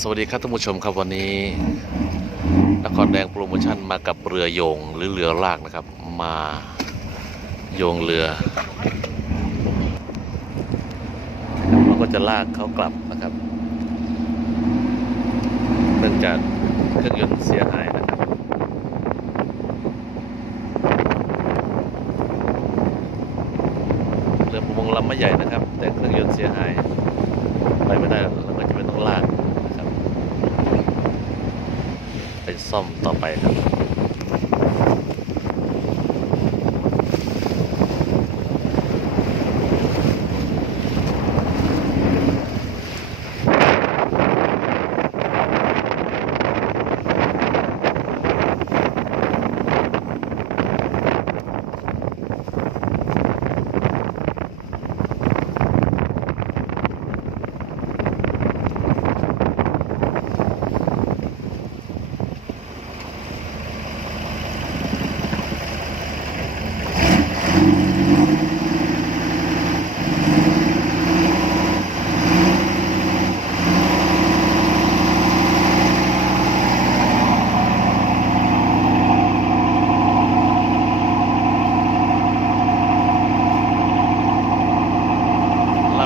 สวัสดีครับท่านผู้ชมครับวันนี้นครแดงโปรโมชั่นมากับเรือโยงหรือเรือลากนะครับ มาโยงเรือเราก็จะลากเขากลับนะครับเนื่องจากเครื่องยนต์เสียหายนะครับเรือประมงลำไม่ใหญ่นะครับ แต่เครื่องยนต์เสียหายไปไม่ได้เราก็จะไม่ต้องลาก นะครับไปซ่อมต่อไปครับ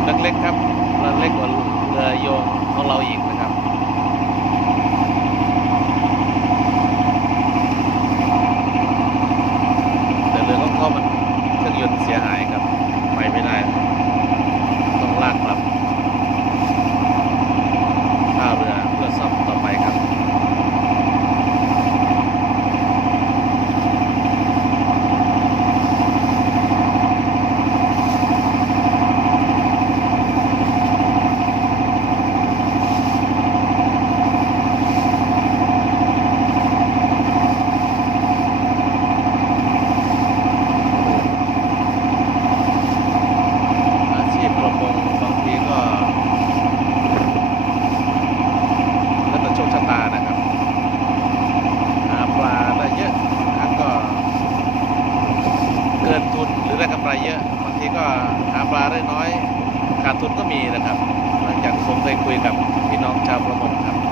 เล็กๆครับลำเล็กกว่าเรือโยงของเราอีกนะครับ แต่เรือของเขามันเครื่องยนต์เสียหายครับ ไปไม่ได้ ต้องลากกลับท่าเรือเพื่อซ่อมต่อไปครับ อาชีพประมงบางทีก็แล้วแต่โชคชะตานะครับ หาปลาได้เยอะบางครั้งก็เกินือได้กำไรเยอะบางทีก็หาปลาได้น้อยขาดทุนก็มีนะครับ หลังจากผมเคยคุยกับพี่น้องชาวประมงครับ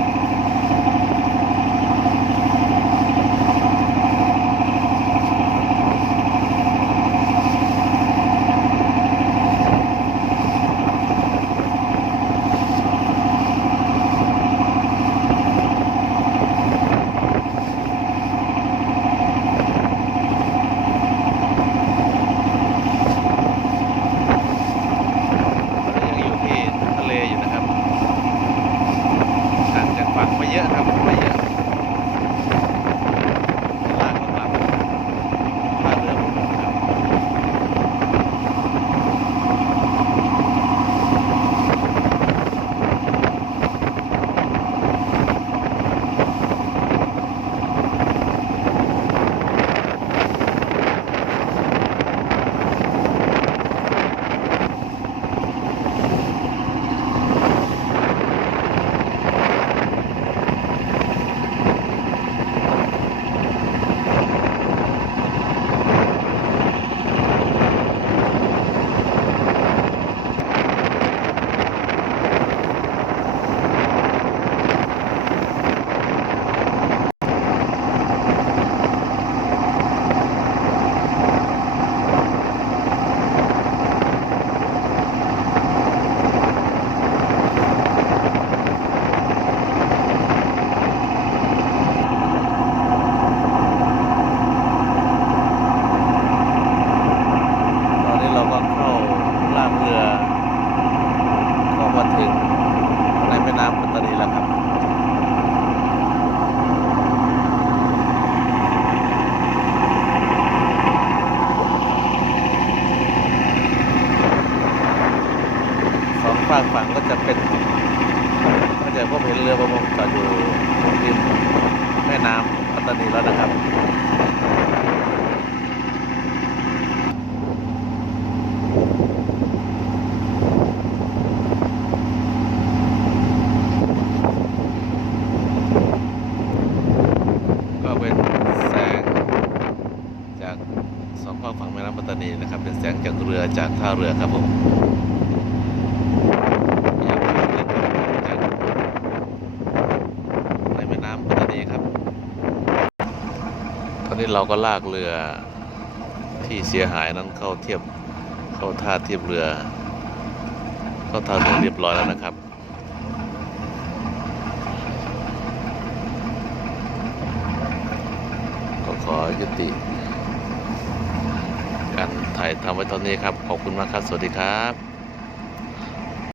ฝากฝั่งก็จะเป็นก็จะพบเห็นเรือประมงจอดอยู่ริมแม่น้ำปัตตานีแล้วนะครับก็เป็นแสงจากสองฝั่งฝั่งแม่น้ำปัตตานีนะครับ เป็นแสงจากเรือจากท่าเรือครับผมอยากเห็นจาก นี้ เราก็ลากเรือที่เสียหายนั้นเข้าเทียบเข้าท่าเทียบเรือ เข้าท่าเรือเรียบร้อยแล้วนะครับก็ขอยุติ การถ่ายทำไว้ตอนนี้ครับ ขอบคุณมากครับ สวัสดีครับ